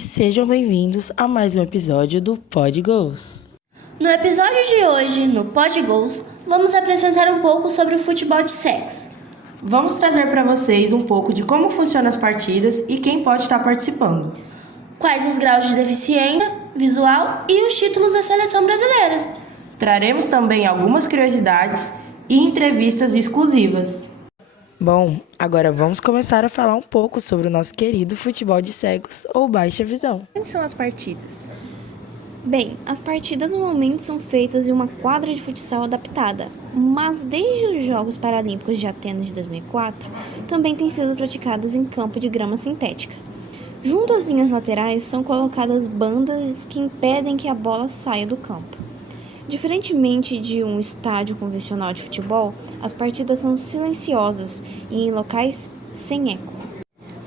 e sejam bem-vindos a mais um episódio do Pod Gols. No episódio de hoje, no Pod Gols, vamos apresentar um pouco sobre o futebol de cegos. Vamos trazer para vocês um pouco de como funcionam as partidas e quem pode estar participando. Quais os graus de deficiência visual e os títulos da seleção brasileira. Traremos também algumas curiosidades e entrevistas exclusivas. Bom, agora vamos começar a falar um pouco sobre o nosso querido futebol de cegos ou baixa visão. Quais são as partidas? Bem, as partidas normalmente são feitas em uma quadra de futsal adaptada, mas desde os Jogos Paralímpicos de Atenas de 2004, também têm sido praticadas em campo de grama sintética. Junto às linhas laterais são colocadas bandas que impedem que a bola saia do campo. Diferentemente de um estádio convencional de futebol, as partidas são silenciosas e em locais sem eco.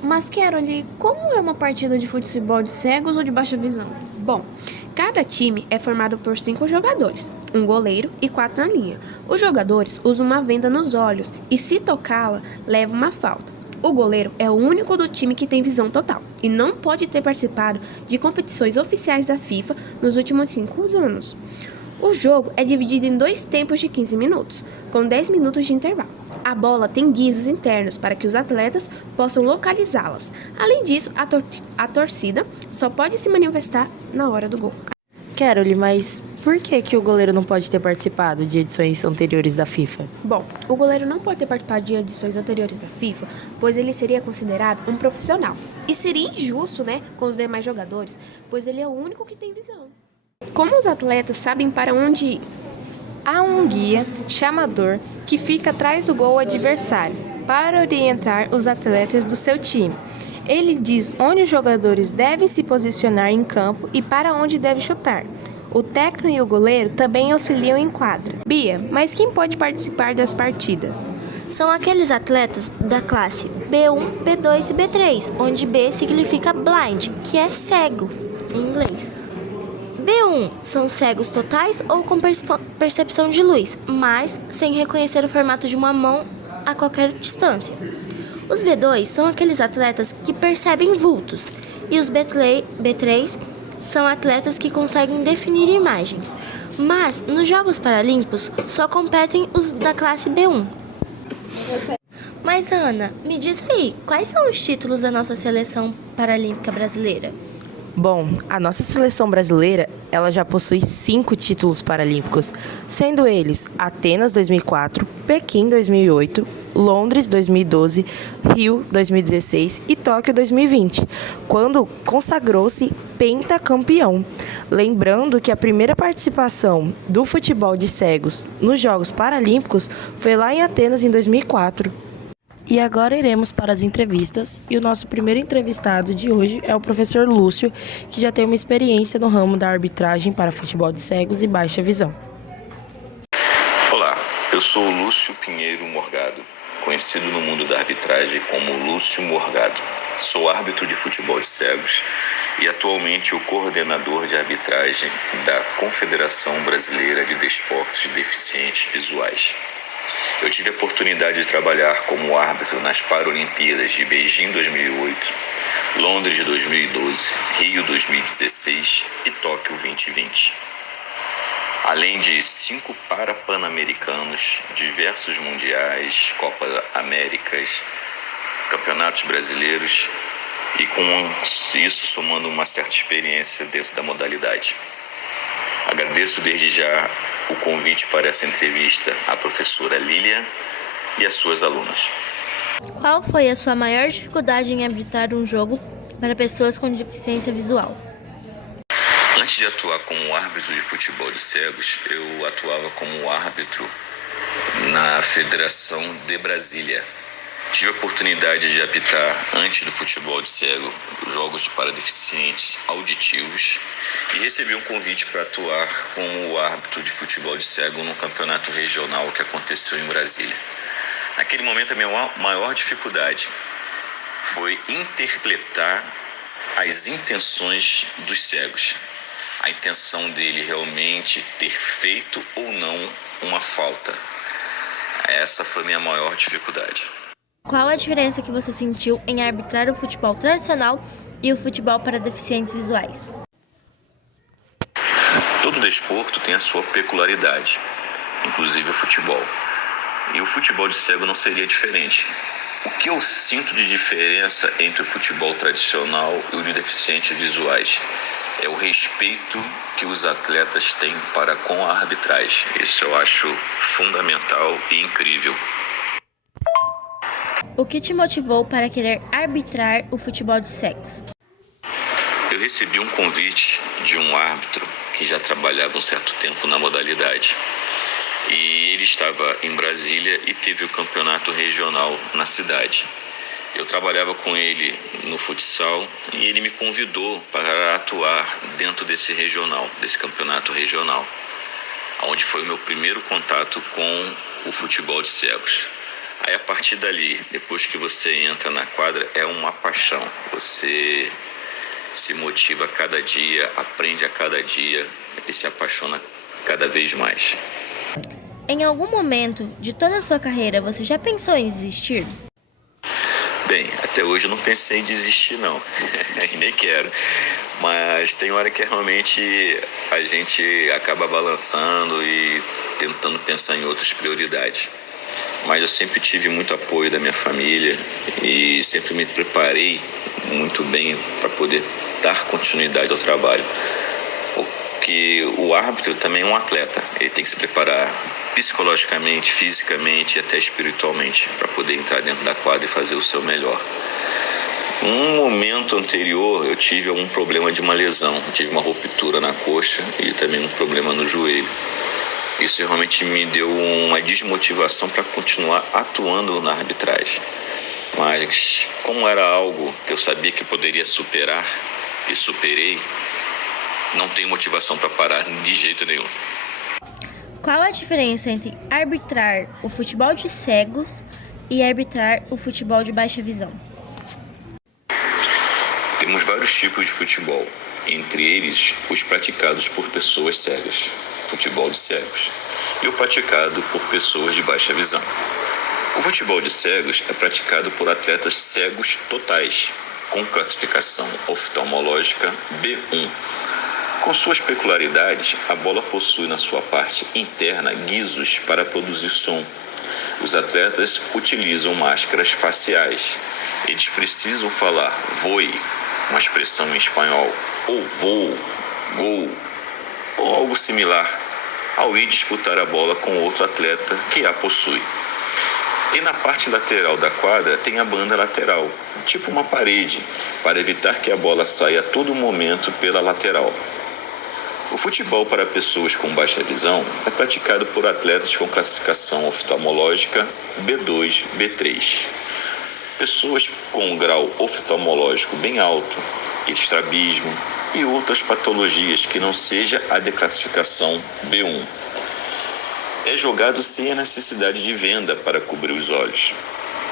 Mas, Carole, como é uma partida de futebol de cegos ou de baixa visão? Bom, cada time é formado por 5 jogadores, um goleiro e 4 na linha. Os jogadores usam uma venda nos olhos e, se tocá-la, leva uma falta. O goleiro é o único do time que tem visão total e não pode ter participado de competições oficiais da FIFA nos últimos 5 anos. O jogo é dividido em 2 tempos de 15 minutos, com 10 minutos de intervalo. A bola tem guizos internos para que os atletas possam localizá-las. Além disso, a torcida só pode se manifestar na hora do gol. Carole, mas por que o goleiro não pode ter participado de edições anteriores da FIFA? Bom, o goleiro não pode ter participado de edições anteriores da FIFA, pois ele seria considerado um profissional. E seria injusto, com os demais jogadores, pois ele é o único que tem visão. Como os atletas sabem para onde ir? Há um guia, chamador, que fica atrás do gol adversário, para orientar os atletas do seu time. Ele diz onde os jogadores devem se posicionar em campo e para onde devem chutar. O técnico e o goleiro também auxiliam em quadra. Bia, mas quem pode participar das partidas? São aqueles atletas da classe B1, B2 e B3, onde B significa blind, que é cego em inglês. B1 são cegos totais ou com percepção de luz, mas sem reconhecer o formato de uma mão a qualquer distância. Os B2 são aqueles atletas que percebem vultos, e os B3 são atletas que conseguem definir imagens. Mas nos Jogos Paralímpicos só competem os da classe B1. Mas Ana, me diz aí, quais são os títulos da nossa seleção paralímpica brasileira? Bom, a nossa seleção brasileira, ela já possui 5 títulos paralímpicos, sendo eles Atenas 2004, Pequim 2008, Londres 2012, Rio 2016 e Tóquio 2020, quando consagrou-se pentacampeão. Lembrando que a primeira participação do futebol de cegos nos Jogos Paralímpicos foi lá em Atenas em 2004. E agora iremos para as entrevistas, e o nosso primeiro entrevistado de hoje é o professor Lúcio, que já tem uma experiência no ramo da arbitragem para futebol de cegos e baixa visão. Olá, eu sou o Lúcio Pinheiro Morgado, conhecido no mundo da arbitragem como Lúcio Morgado. Sou árbitro de futebol de cegos e atualmente o coordenador de arbitragem da Confederação Brasileira de Desportos de Deficientes Visuais. Eu tive a oportunidade de trabalhar como árbitro nas Paralimpíadas de Beijing 2008, Londres 2012, Rio 2016 e Tóquio 2020. Além de 5 Parapan-Americanos, diversos mundiais, Copa Américas, campeonatos brasileiros e com isso somando uma certa experiência dentro da modalidade. Agradeço desde já o convite para essa entrevista à professora Lilian e às suas alunas. Qual foi a sua maior dificuldade em arbitrar um jogo para pessoas com deficiência visual? Antes de atuar como árbitro de futebol de cegos, eu atuava como árbitro na Federação de Brasília. Tive a oportunidade de apitar, antes do futebol de cego, jogos para deficientes auditivos e recebi um convite para atuar como árbitro de futebol de cego no campeonato regional que aconteceu em Brasília. Naquele momento, a minha maior dificuldade foi interpretar as intenções dos cegos. A intenção dele realmente ter feito ou não uma falta. Essa foi a minha maior dificuldade. Qual a diferença que você sentiu em arbitrar o futebol tradicional e o futebol para deficientes visuais? Todo desporto tem a sua peculiaridade, inclusive o futebol. E o futebol de cego não seria diferente. O que eu sinto de diferença entre o futebol tradicional e o de deficientes visuais é o respeito que os atletas têm para com a arbitragem. Isso eu acho fundamental e incrível. O que te motivou para querer arbitrar o futebol de cegos? Eu recebi um convite de um árbitro que já trabalhava um certo tempo na modalidade. E ele estava em Brasília e teve o campeonato regional na cidade. Eu trabalhava com ele no futsal e ele me convidou para atuar dentro desse campeonato regional, onde foi o meu primeiro contato com o futebol de cegos. Aí a partir dali, depois que você entra na quadra, é uma paixão. Você se motiva a cada dia, aprende a cada dia e se apaixona cada vez mais. Em algum momento de toda a sua carreira, você já pensou em desistir? Bem, até hoje eu não pensei em desistir não, e nem quero, mas tem hora que realmente a gente acaba balançando e tentando pensar em outras prioridades. Mas eu sempre tive muito apoio da minha família e sempre me preparei muito bem para poder dar continuidade ao trabalho, porque o árbitro também é um atleta, ele tem que se preparar psicologicamente, fisicamente e até espiritualmente para poder entrar dentro da quadra e fazer o seu melhor. Um momento anterior eu tive algum problema de uma lesão, tive uma ruptura na coxa e também um problema no joelho. Isso realmente me deu uma desmotivação para continuar atuando na arbitragem. Mas como era algo que eu sabia que poderia superar e superei, não tenho motivação para parar de jeito nenhum. Qual a diferença entre arbitrar o futebol de cegos e arbitrar o futebol de baixa visão? Temos vários tipos de futebol, entre eles os praticados por pessoas cegas, futebol de cegos, e o praticado por pessoas de baixa visão. O futebol de cegos é praticado por atletas cegos totais, com classificação oftalmológica B1. Com suas peculiaridades, a bola possui na sua parte interna guizos para produzir som. Os atletas utilizam máscaras faciais. Eles precisam falar voe, uma expressão em espanhol, ou voo, gol, ou algo similar, ao ir disputar a bola com outro atleta que a possui. E na parte lateral da quadra tem a banda lateral, tipo uma parede, para evitar que a bola saia a todo momento pela lateral. O futebol para pessoas com baixa visão é praticado por atletas com classificação oftalmológica B2, B3. Pessoas com um grau oftalmológico bem alto, estrabismo e outras patologias que não seja a de classificação B1. É jogado sem a necessidade de venda para cobrir os olhos.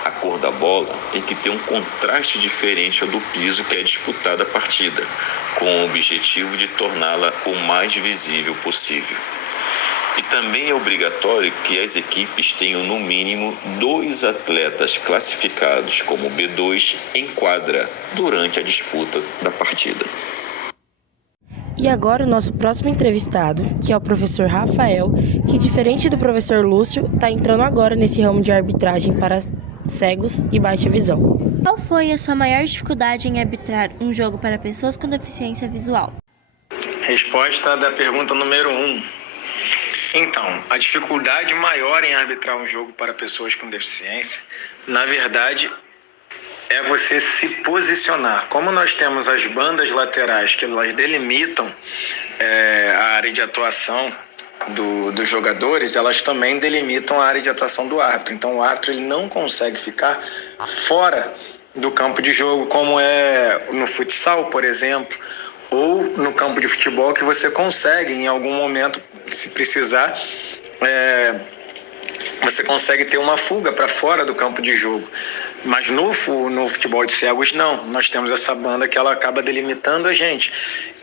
A cor da bola tem que ter um contraste diferente ao do piso que é disputada a partida, com o objetivo de torná-la o mais visível possível. E também é obrigatório que as equipes tenham no mínimo 2 atletas classificados como B2 em quadra durante a disputa da partida. E agora o nosso próximo entrevistado, que é o professor Rafael, que diferente do professor Lúcio, está entrando agora nesse ramo de arbitragem para cegos e baixa visão. Qual foi a sua maior dificuldade em arbitrar um jogo para pessoas com deficiência visual? Resposta da pergunta número 1. Então, a dificuldade maior em arbitrar um jogo para pessoas com deficiência, na verdade, é você se posicionar. Como nós temos as bandas laterais que elas delimitam a área de atuação dos jogadores, elas também delimitam a área de atuação do árbitro. Então o árbitro ele não consegue ficar fora do campo de jogo, como é no futsal, por exemplo, ou no campo de futebol, que você consegue em algum momento, se precisar, você consegue ter uma fuga para fora do campo de jogo. Mas no futebol de cegos, não. Nós temos essa banda que ela acaba delimitando a gente.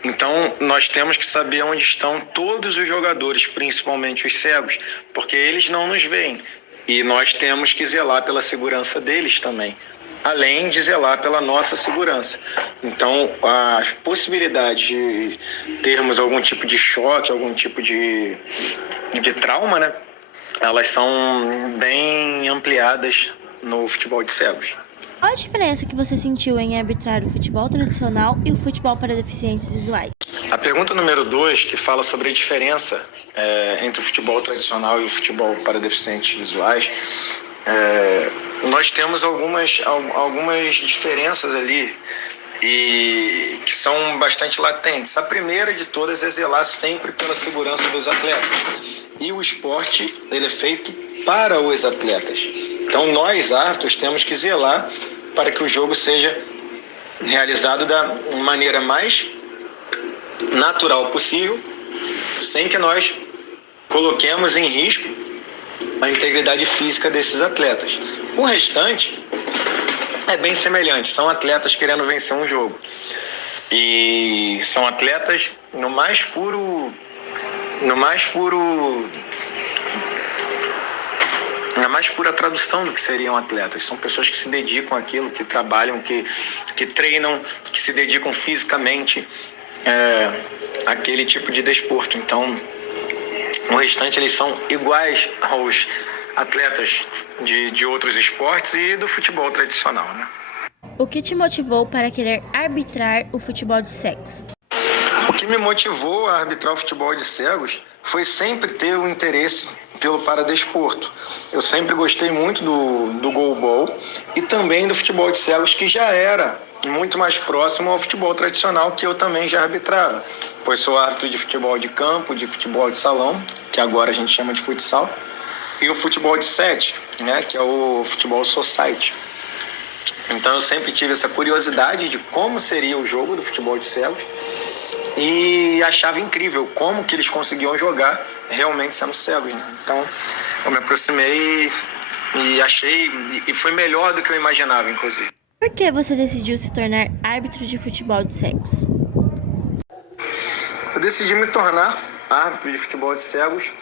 Então, nós temos que saber onde estão todos os jogadores, principalmente os cegos, porque eles não nos veem. E nós temos que zelar pela segurança deles também. além de zelar pela nossa segurança. Então, as possibilidades de termos algum tipo de choque, algum tipo de trauma, né, elas são bem ampliadas no futebol de cegos. Qual a diferença que você sentiu em arbitrar o futebol tradicional e o futebol para deficientes visuais? A pergunta número 2, que fala sobre a diferença entre o futebol tradicional e o futebol para deficientes visuais, nós temos algumas diferenças ali e que são bastante latentes. A primeira de todas é zelar sempre pela segurança dos atletas. E o esporte, ele é feito para os atletas. Então, nós, árbitros, temos que zelar para que o jogo seja realizado da maneira mais natural possível, sem que nós coloquemos em risco a integridade física desses atletas. O restante é bem semelhante, são atletas querendo vencer um jogo. E são atletas na mais pura tradução do que seriam atletas. São pessoas que se dedicam àquilo, que trabalham, que treinam, que se dedicam fisicamente àquele tipo de desporto. Então, no restante, eles são iguais aos atletas de outros esportes e do futebol tradicional, né? O que te motivou para querer arbitrar o futebol de cegos? O que me motivou a arbitrar o futebol de cegos foi sempre ter o interesse pelo paradesporto. Eu sempre gostei muito do goalball e também do futebol de cegos, que já era muito mais próximo ao futebol tradicional, que eu também já arbitrava, pois sou árbitro de futebol de campo, de futebol de salão, que agora a gente chama de futsal, e o futebol de 7, né, que é o futebol society. Então eu sempre tive essa curiosidade de como seria o jogo do futebol de cegos e achava incrível como que eles conseguiam jogar realmente sendo cegos, né? Então eu me aproximei e achei, e foi melhor do que eu imaginava, inclusive. Por que você decidiu se tornar árbitro de futebol de cegos? Eu decidi me tornar árbitro de futebol de cegos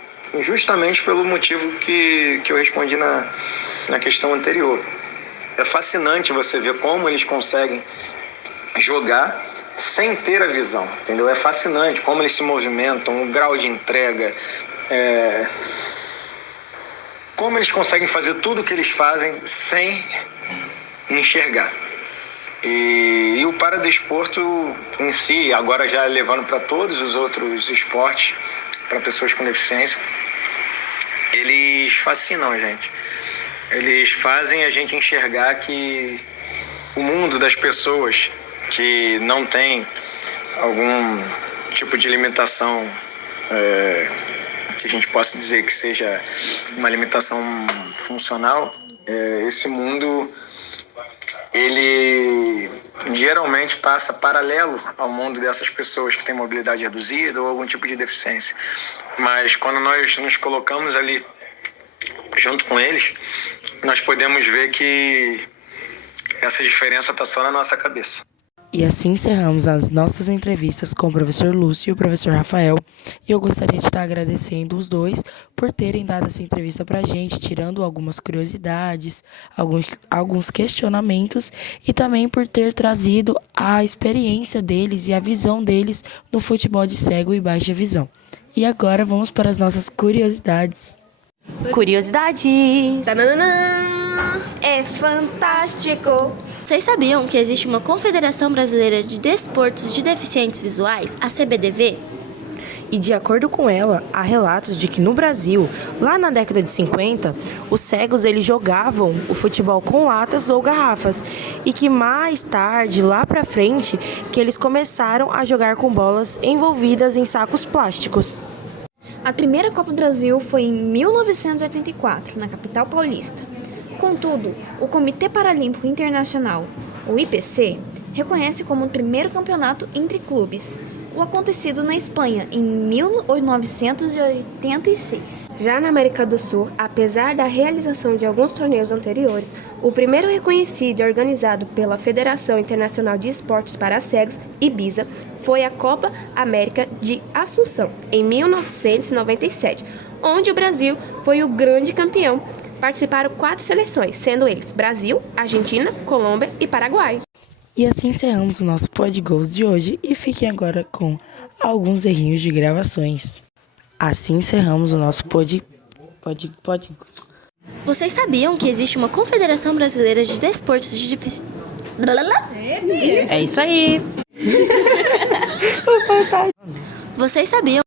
justamente pelo motivo que eu respondi na questão anterior. É fascinante você ver como eles conseguem jogar sem ter a visão, entendeu? É fascinante como eles se movimentam, o grau de entrega, como eles conseguem fazer tudo o que eles fazem sem enxergar. E o paradesporto em si, agora já levando para todos os outros esportes, para pessoas com deficiência, eles fascinam a gente. Eles fazem a gente enxergar que o mundo das pessoas que não tem algum tipo de limitação, que a gente possa dizer que seja uma limitação funcional, esse mundo, ele geralmente passa paralelo ao mundo dessas pessoas que têm mobilidade reduzida ou algum tipo de deficiência. Mas quando nós nos colocamos ali junto com eles, nós podemos ver que essa diferença está só na nossa cabeça. E assim encerramos as nossas entrevistas com o professor Lúcio e o professor Rafael. E eu gostaria de estar agradecendo os dois por terem dado essa entrevista pra gente, tirando algumas curiosidades, alguns questionamentos e também por ter trazido a experiência deles e a visão deles no futebol de cego e baixa visão. E agora vamos para as nossas curiosidades. Curiosidades! Tananã! É fantástico! Vocês sabiam que existe uma Confederação Brasileira de Desportos de Deficientes Visuais, a CBDV? E de acordo com ela, há relatos de que no Brasil, lá na década de 50, os cegos eles jogavam o futebol com latas ou garrafas e que mais tarde, lá pra frente, que eles começaram a jogar com bolas envolvidas em sacos plásticos. A primeira Copa do Brasil foi em 1984, na capital paulista. Contudo, o Comitê Paralímpico Internacional, o IPC, reconhece como o primeiro campeonato entre clubes, o acontecido na Espanha em 1986. Já na América do Sul, apesar da realização de alguns torneios anteriores, o primeiro reconhecido e organizado pela Federação Internacional de Esportes para Cegos, IBISA, foi a Copa América de Assunção, em 1997, onde o Brasil foi o grande campeão participaram 4 seleções, sendo eles Brasil, Argentina, Colômbia e Paraguai. E assim encerramos o nosso Podgols de hoje e fiquem agora com alguns errinhos de gravações. Assim encerramos o nosso Podgols. Vocês sabiam que existe uma Confederação Brasileira de Desportos de Difícil... É isso aí! Vocês sabiam